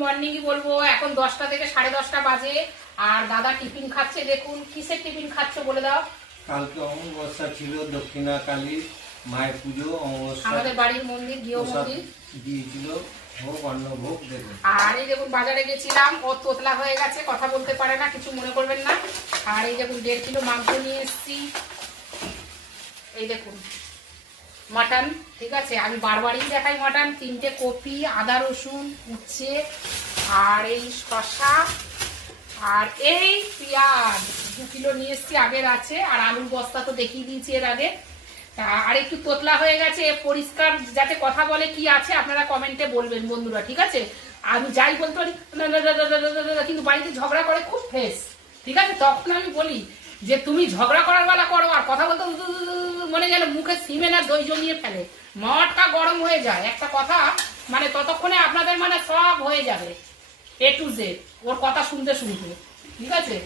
মর্নিংই বলব এখন দশটা থেকে সাড়ে দশটা বাজে আর দাদা টিফিন খাচ্ছে দেখুন কিসের টিফিন খাচ্ছে বলে দাও? কালকে অমাবস্যা ছিল দক্ষিণা কালী মায়ের পুজো অমাবস্যা আমাদের বাড়ির মন্দির গৃহ মন্দির। দিয়েছিল আর এই দেখুন বাজারে গেছিলাম ও তোতলা হয়ে গেছে কথা বলতে পারে না কিছু মনে করবেন না। আর এই দেখুন দেড় কিলো মাংস নিয়ে এসেছি। এই দেখুন মাটন, ঠিক আছে? আমি বারবারই দেখাই মাটন। তিনটে কপি, আদা, রসুন, উচ্ছে, আর এই শশা আর এই পেঁয়াজ। দু কিলো নিয়ে এসছি, আগের আছে, আর আলুর বস্তা তো দেখিয়ে দিয়েছি এর আগে। তা, আর একটু তোতলা হয়ে গেছে পরিষ্কার যাতে কথা বলে কি আছে, আপনারা কমেন্টে বলবেন বন্ধুরা, ঠিক আছে? আমি যাই বলতে পারি কিন্তু বাড়িতে ঝগড়া করে খুব ফ্রেশ, ঠিক আছে? তখন আমি বলি যে, তুমি ঝগড়া করার বেলা করো, আর কথা বলতে যেন মুখে সিমেন আর দই জমিয়ে ফেলে। মটকা গরম হয়ে যায়। একটা কথা মানে ততক্ষণে আপনাদের মানে সব হয়ে যাবে। এ টু জেড ওর কথা শুনতে শুনতে। ঠিক আছে?